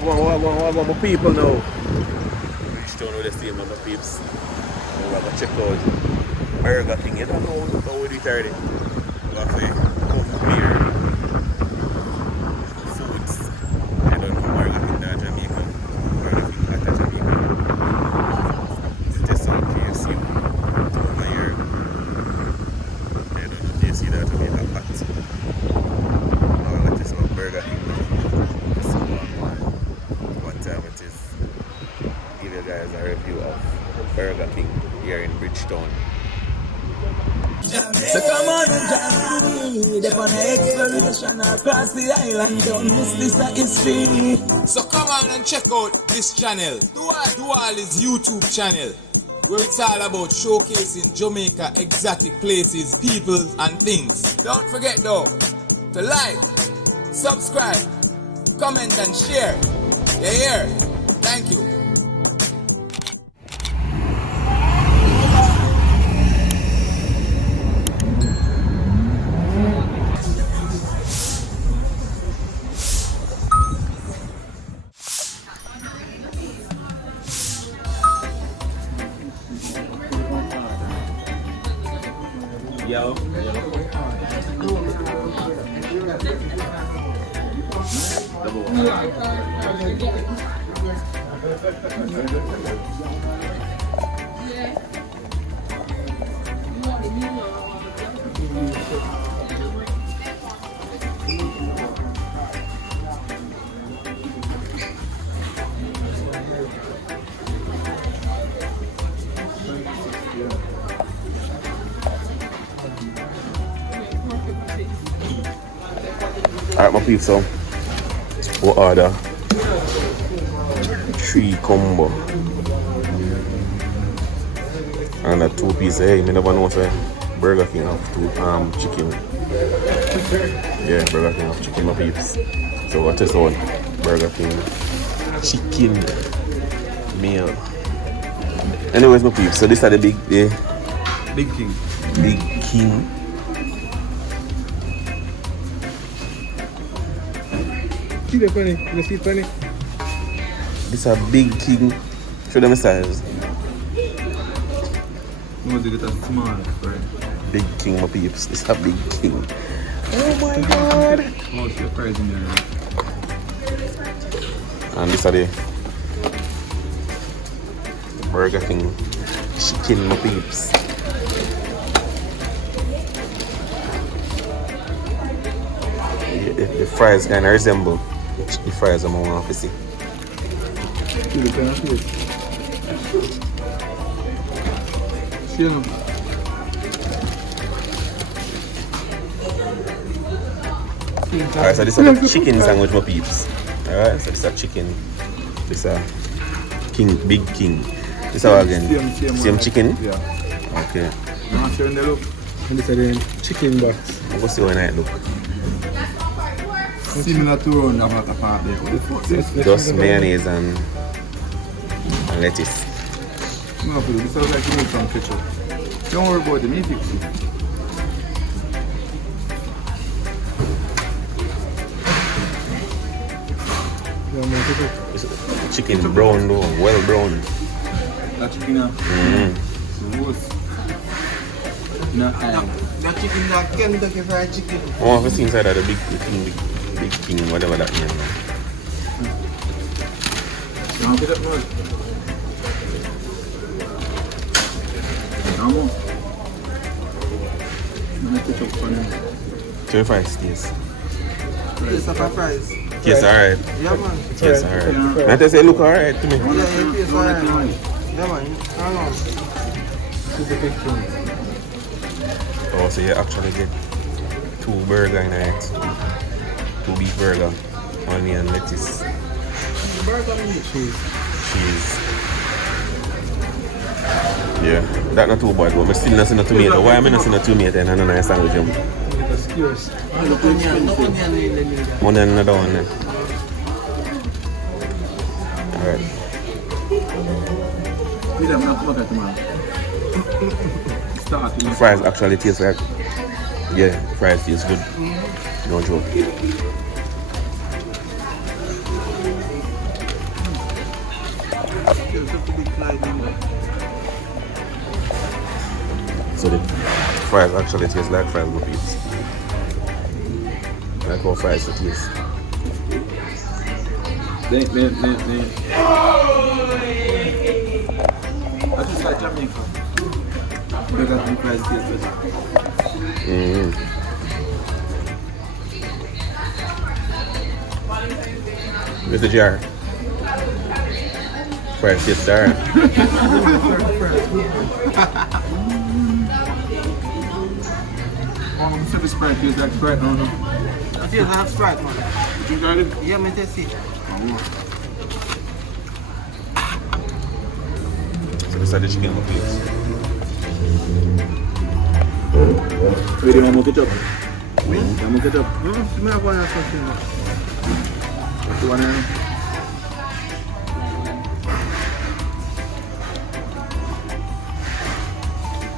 Wagwan, my people now. Reach down with the same, my peeps. We're going to check out Burger King. You don't know how we do it already. We're going to say, beer, foods. I don't know Burger King in Jamaica. Burger King at Jamaica. It's just some KFC over here. I don't know if you see that to be that hot. Now let's just Burger King now. So, what time it is? Give you guys a review of Burger King here in Bridgetown. So come on and join me, they're on an exploration across the island, don't miss this history. So come on and check out this channel, Duali's YouTube channel, where it's all about showcasing Jamaica exotic places, people and things. Don't forget though, to like, subscribe, comment and share. You hear? Thank you. Yo. Alright, my people, so we'll order 3 combo and a 2 piece. Hey, me never know say Burger King have 2 chicken. Yeah, Burger King have chicken, my peeps. So we'll test out Burger King chicken meal. Anyways, my peeps, so this are the big King. Big King. See the penny, you see penny? This a Big King. Show them the size. No, they get a small, right? Big King, my peeps. This a Big King. Oh my god. Oh, it's your price in there. And this are the Burger King chicken, my peeps. The fries kind of resemble the fries I'm going to see. See the penny, see it. See it now. Alright, so this is a chicken sandwich, my peeps. Alright, so this is a chicken. This is a Big King. This is our again. Same chicken? Yeah. Okay. Now show them the look. And this is the chicken box. I'm going to see how it look. Similar to round about a part there. Just mayonnaise and lettuce. No, this sounds like you need some ketchup. Don't worry about it, me fix it. It's chicken brown though, well brown. That chicken now? That chicken that Kentucky Fried Chicken. Oh, I've seen inside of the Big King, whatever that means. Now get up now. Now more. Now ketchup for them. 25 stays. It's a fries. Yes, alright. Yeah, man. Yes, alright. I just say look alright to me. Yeah, it's alright, man. Yeah, man. Hang on. This is the big thing. Oh, so you actually get 2 burger in it. 2 beef burger, onion, lettuce, Burger meat. cheese. Yeah, that's not too bad, but I still not see no tomato. Why am I not seeing no tomato in another sandwich? That's curious. No onion really. One and another one then. Alright. We don't have to look tomorrow. Fries actually taste like, yeah, fries taste good. No joke. So the fries actually taste like fries, my peeps. Like how fries it taste. Man. I just like Jamaica. Burger King fries taste better. Mr. Jar. Fries taste jar. I'm super Sprite tastes like Sprite, no. I still have Sprite, man. You tried it? Yeah, me taste it. So this is the chicken, my peeps. Wait, you want more ketchup? Me? You want more ketchup? Me have one or something. What's the one here?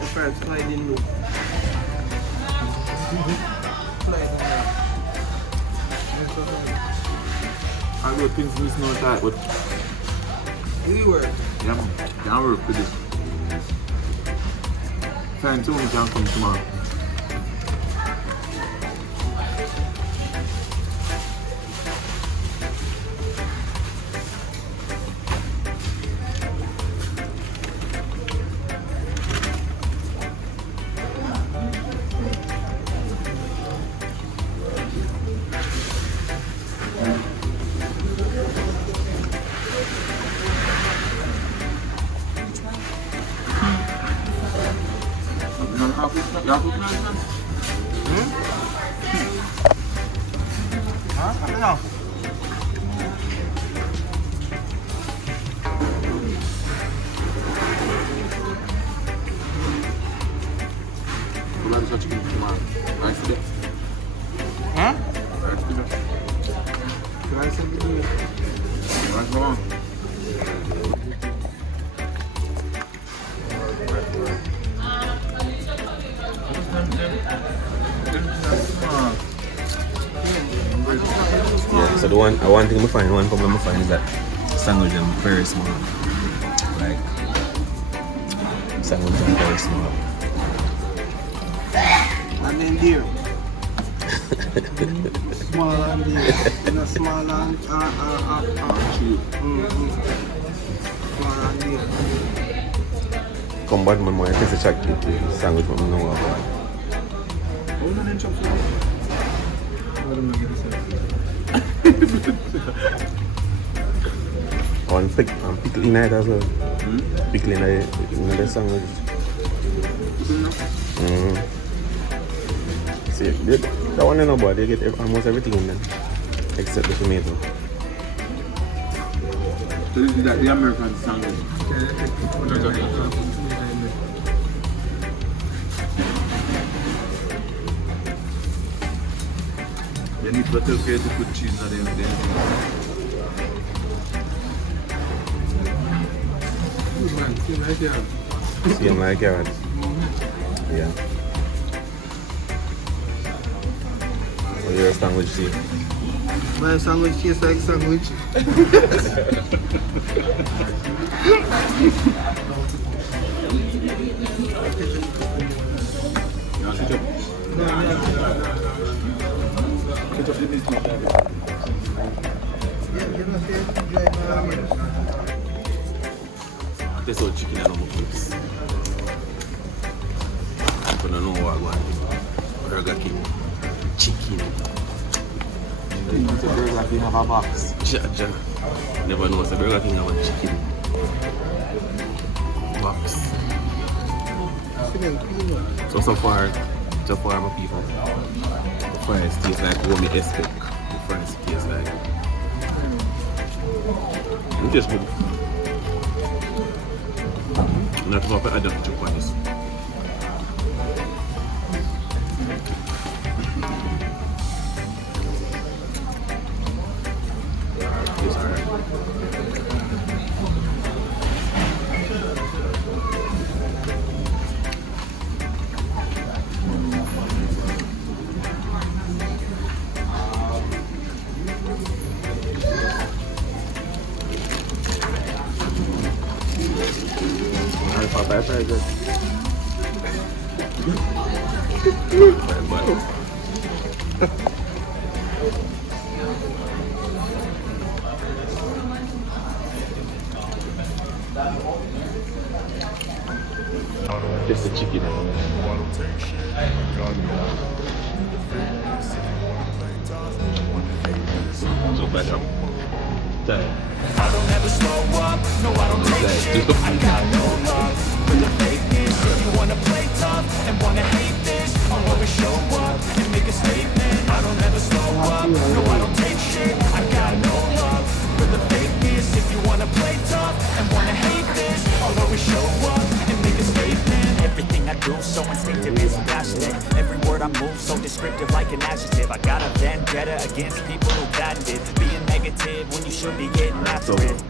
The fried sliding low. I got things missing out tight, but We work. yeah, man, can't work with this. Time to only can come tomorrow. Yeah, so the one thing I find, one problem I find is that sandwich them very small. Like sandwich them very small. And then there. Small and there. No small and Cheap. small and there. Come back my mind, I taste the sandwich from no one. Hold on and chop it. On pickle in it as well. Pickle in the sandwich. See, that one you know, but they get almost everything in them except the tomato. So this is like the American sandwich. You need butter for you to put cheese on them. Same like carrot. Yeah. What your sandwich see? My sandwich tastes like sandwich. This old chicken and no clips. I'm gonna know what I want. Burger King. Chicken. It's a Burger King have a box. Ja. Never know, it's a Burger King have a chicken box. So far my people, the fries taste like what me expect. The fries taste like. It tastes good. Not to add up to this. It's alright. Just the chicken. So bad. I don't ever slow up, no I don't take shit. I got no love for the fakeness. If you wanna play tough and wanna hate this, I'll always show up and make a statement. I don't ever slow up, no I don't take shit. I got no love for the fakeness. If you wanna play tough and wanna hate this, I'll always show up and make a statement. Everything I do so instinctive and so passionate. Every word I move so descriptive like an adjective. I got a vendetta against people who patented being negative when you should be getting after it.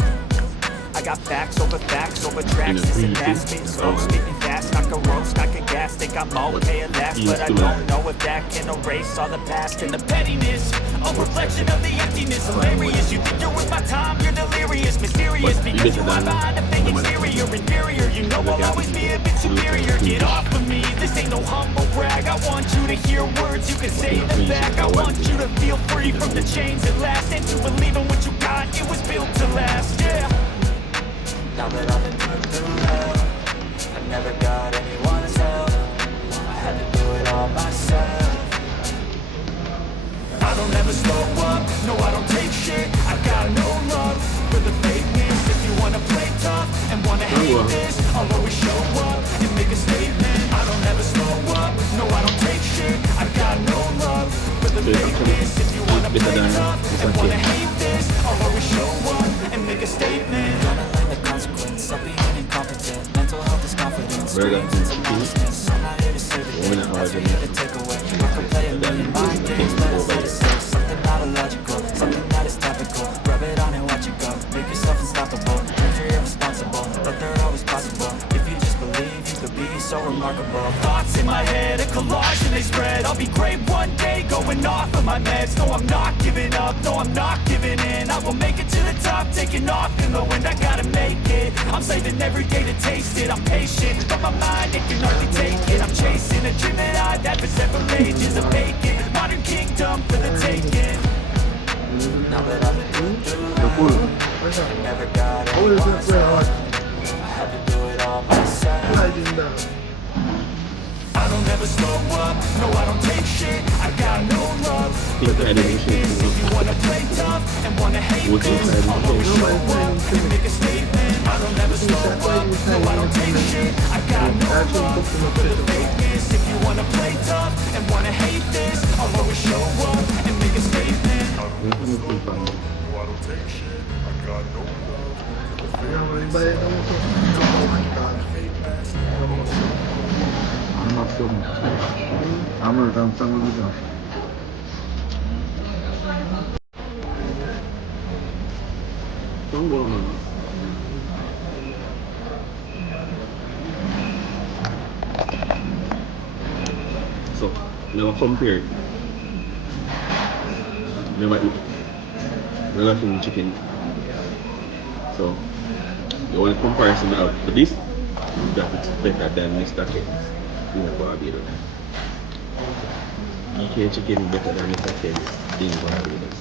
I got facts over tracks, this and that, spitting slow, speaking fast, I can roast, I can gas, think I'm okay at last, but I don't know if that can erase all the past and the pettiness, a reflection of the emptiness, hilarious, you think you're with my time, you're delirious, mysterious, because you are behind a fake exterior, inferior, you know I'll always be a bit superior, get off of me, this ain't no humble brag, I want you to hear words, you can say them back, I want you to feel free from the chains that last, and to believe in what you got, it was built to last, yeah. Now that I've been through hell, I never got anyone's help. I had to do it all myself. I don't ever slow up, no I don't take shit. I got no love for the fakeness. If you wanna play tough and wanna hate this, I'll always show up and make a statement. I don't ever slow up, no I don't take shit. I got no love for the fakeness. If you wanna play tough and wanna hate this, I'll always show up and make a statement. Consequence of being incompetent. Mental health is confidence. Dreams and modestness. I'm not here to save it. That's what you have to take away. I could play a million mind games, but I said it's safe. Something not illogical, something that is topical. Rub it on and watch it go. Make yourself unstoppable. Dreams are irresponsible, but they're always possible. If you just believe, you could be so remarkable. Thoughts in my head, a collage and they spread. I'll be great one day, going off of my meds. No, I'm not giving up, no, I'm not giving in. I will make it to the top, taking off in the wind. I gotta make it. I'm saving every day to taste it. I'm patient, but my mind, it can hardly take it. I'm chasing a dream that I've had for several ages. I'm making modern kingdom for the taking. Now that I've been through it, I never got anyone's help. I had to do it all myself. I don't ever slow up, no I don't take shit. I got no love for the fakeness. If you wanna play tough and wanna hate this, I'll always show up and make a statement. I don't ever slow up, no I don't take shit. I got no love for the fakeness. If you wanna play tough and wanna hate this, I'll always show up and make a statement. I don't take shit, I got no love for the fakeness. I'm gonna come. So, now compare. Never eat Burger King chicken. So, the only comparison I have for this, that it's better than Mr. Ken's in Barbados. EK chicken better than Mr. Ken's in Barbados.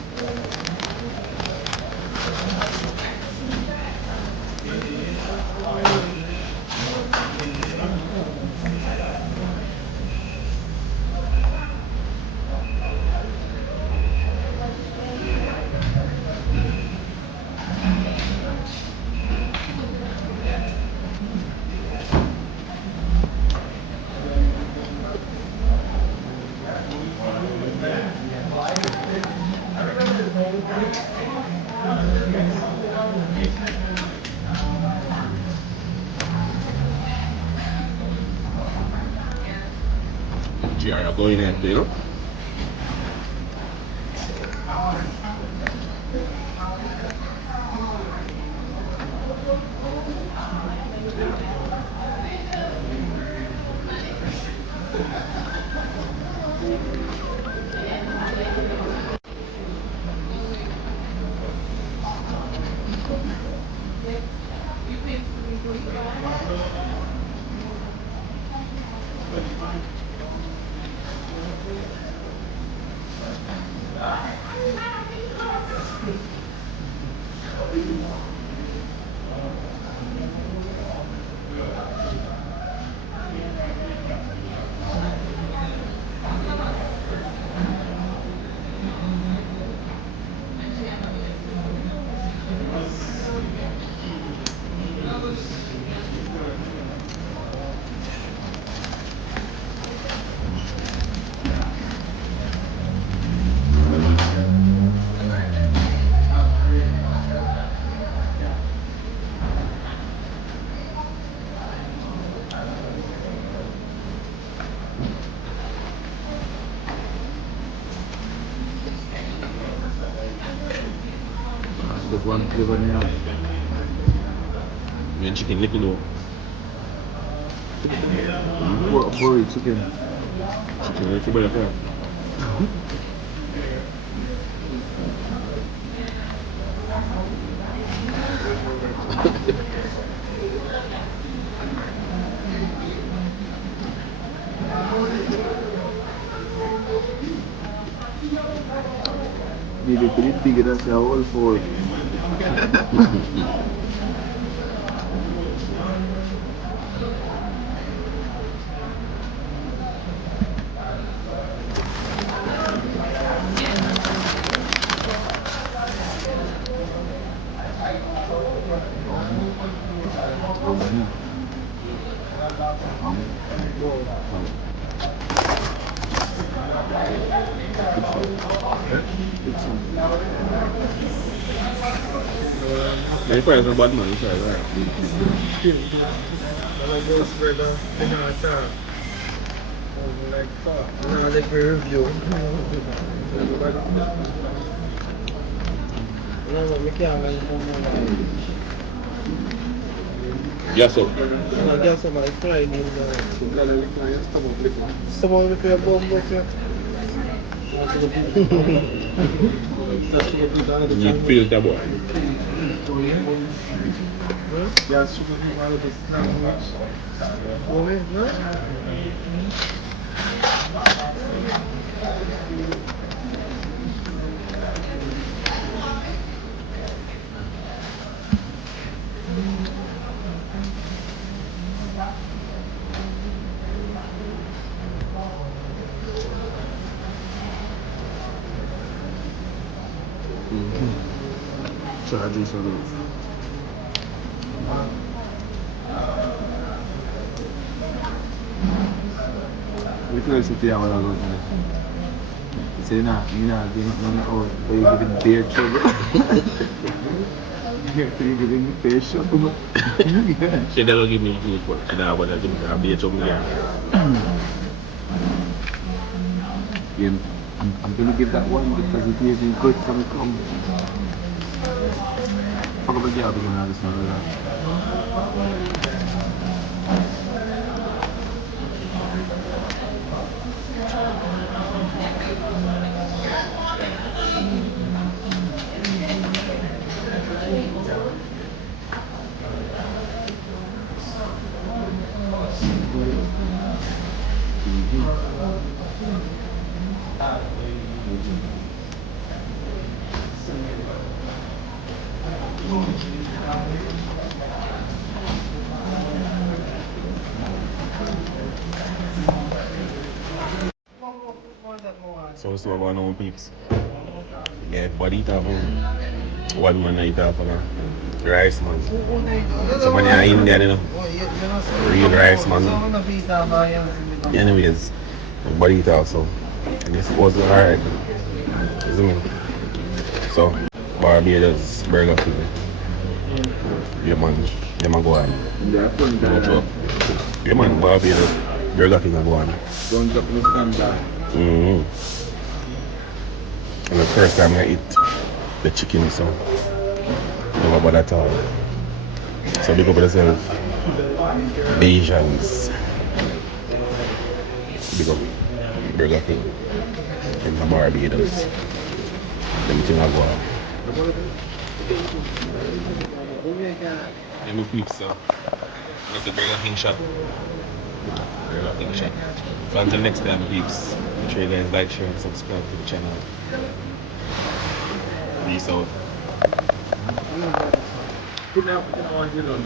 GR going in, you know? There's one flavor now. Yung chicken little though. Boy, chicken. Chicken little better for Maybe pretty big that's a whole four. May fries are bad man, fries, right? Review. No, me can't. Yeah, so. I guess I'm like fried in someone with your bomb with you. You feel that boy. Yeah, sugar be one of the language. Oh, no? Charging so low. We can sit here and go to say, nah, you know, give it money out, but you give it beer trouble. You give it beer trouble. She never give me food, but she never give me a beer trouble again. Yeah, I'm gonna give that one because it is good for me come. Fuck up a girl because I just know that. So what's going on, peeps? Yeah, everybody eat off one man eat off rice, man. Somebody in India, you know. Real rice, man. Anyways, everybody eat off, so I guess it was alright. You see me? So, Barbados, Burger King. Yeah, man. Yeah, man, go on. Yeah, man, Barbados, Burger King, go on. Don't drop no standard. And the first time I eat the chicken, so never bother at all. So big up yourself, Bajans. Big up Burger King in the Barbados. Them thing I go on. I'm a peep, so that's the Burger King shot. Burger King shot. So until next time, peeps, make sure you guys like, share, and subscribe to the channel. Peace out. Put that on, you know.